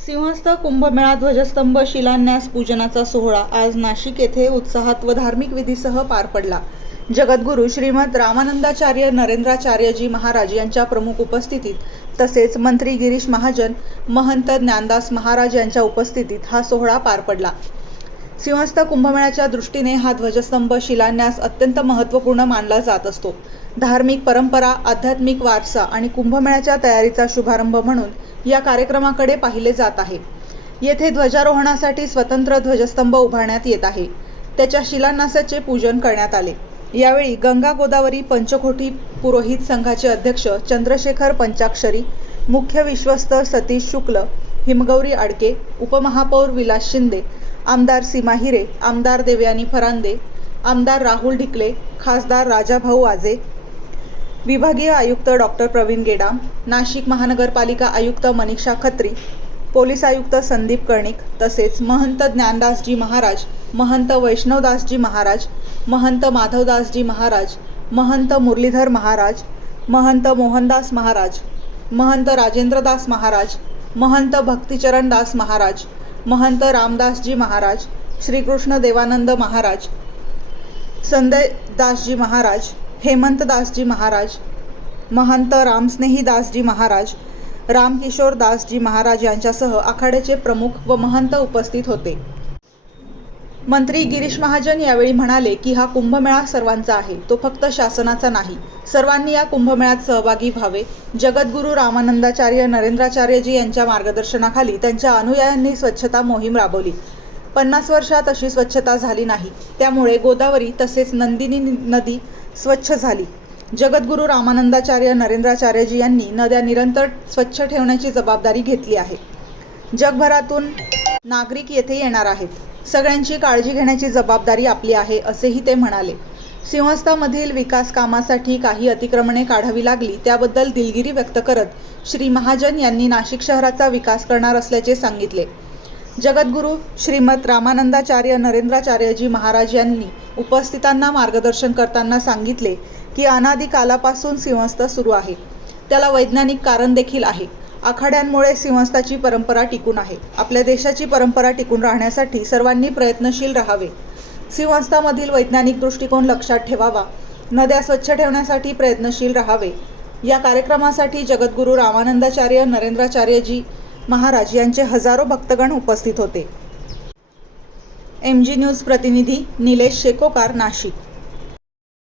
सिंहस्थ कुंभमेळा ध्वजस्तंभ शिलान्यास पूजनाचा सोहळा आज नाशिक येथे उत्साहात व धार्मिक विधीसह पार पडला। जगद्गुरू श्रीमद रामानंदाचार्य नरेंद्राचार्यजी महाराज यांच्या प्रमुख उपस्थितीत तसेच मंत्री गिरीश महाजन, महंत ज्ञानदास महाराज यांच्या उपस्थितीत हा सोहळा पार पडला। सिंहस्थ कुंभमेळ्याच्या दृष्टीने हा ध्वजस्तंभ शिलान्यास अत्यंत महत्त्वपूर्ण मानला जात असतो। धार्मिक परंपरा, आध्यात्मिक वारसा आणि कुंभमेळ्याच्या तयारीचा शुभारंभ म्हणून या कार्यक्रमाकडे पाहिले जात आहे। येथे ध्वजारोहणासाठी स्वतंत्र ध्वजस्तंभ उभारण्यात येत आहे। त्याच्या शिलान्यासाचे पूजन करण्यात आले। यावेळी गंगा गोदावरी पंचकोटी पुरोहित संघाचे अध्यक्ष चंद्रशेखर पंचाक्षरी, मुख्य विश्वस्त सतीश शुक्ल, हिमगौरी आडके, उपमहापौर विलास शिंदे, आमदार सीमा हिरे, आमदार देवयानी फरांदे, आमदार राहुल ढिकले, खासदार राजाभाऊ आजे, विभागीय आयुक्त डॉक्टर प्रवीण गेडाम, नाशिक महानगरपालिका आयुक्त मनीषा खत्री, पोलीस आयुक्त संदीप कर्णिक तसेच महंत ज्ञानदासजी महाराज, महंत वैष्णवदासजी महाराज, महंत माधवदासजी महाराज, महंत मुरलीधर महाराज, महंत मोहनदास महाराज, महंत राजेंद्रदास महाराज, महंत भक्तिचरणदास महाराज, महंत रामदासजी महाराज, श्रीकृष्ण देवानंद महाराज, संजय दासजी महाराज, हेमंतदासजी महाराज, महंत रामस्नेही दासजी महाराज, रामकिशोर दासजी महाराज यांच्यासह आखाड्याचे प्रमुख व महंत उपस्थित होते। मंत्री गिरीश महाजन यावेळी म्हणाले की हा कुंभमेळा सर्वांचा आहे, तो फक्त शासनाचा नाही। सर्वांनी या कुंभमेळ्यात सहभागी व्हावे। जगद्गुरू रामानंदाचार्य नरेंद्राचार्यजी यांच्या मार्गदर्शनाखाली त्यांच्या अनुयायांनी स्वच्छता मोहीम राबवली। 50 वर्षात अशी स्वच्छता झाली नाही, त्यामुळे गोदावरी तसेच नंदिनी नदी स्वच्छ झाली। जगद्गुरू रामानंदाचार्य नरेंद्राचार्यजी यांनी नद्या निरंतर स्वच्छ ठेवण्याची जबाबदारी घेतली आहे। जगभरातून नागरिक येथे येणार आहेत, सगळ्यांची काळजी घेण्याची जबाबदारी आपली आहे, असेही ते म्हणाले। सिंहस्थामधील विकास कामासाठी काही अतिक्रमणे काढावी लागली, त्याबद्दल दिलगिरी व्यक्त करत श्री महाजन यांनी नाशिक शहराचा विकास करणार असल्याचे सांगितले। जगद्गुरू श्रीमद रामानंदाचार्य नरेंद्राचार्यजी महाराज यांनी उपस्थितांना मार्गदर्शन करताना सांगितले की अनादी कालापासून सिंहस्थ सुरू आहे, त्याला वैज्ञानिक कारण देखील आहे। आखाड्यांमुळे सिंहस्थाची परंपरा टिकून आहे। आपल्या देशाची परंपरा टिकून राहण्यासाठी सर्वांनी प्रयत्नशील राहावे। सिंहस्थामधील वैज्ञानिक दृष्टिकोन लक्षात ठेवावा, नद्या स्वच्छ ठेवण्यासाठी प्रयत्नशील राहावे। या कार्यक्रमासाठी जगद्गुरू रामानंदाचार्य नरेंद्राचार्यजी महाराज यांचे हजारो भक्तगण उपस्थित होते। MG न्यूज प्रतिनिधी निलेश शेकोकार, नाशिक।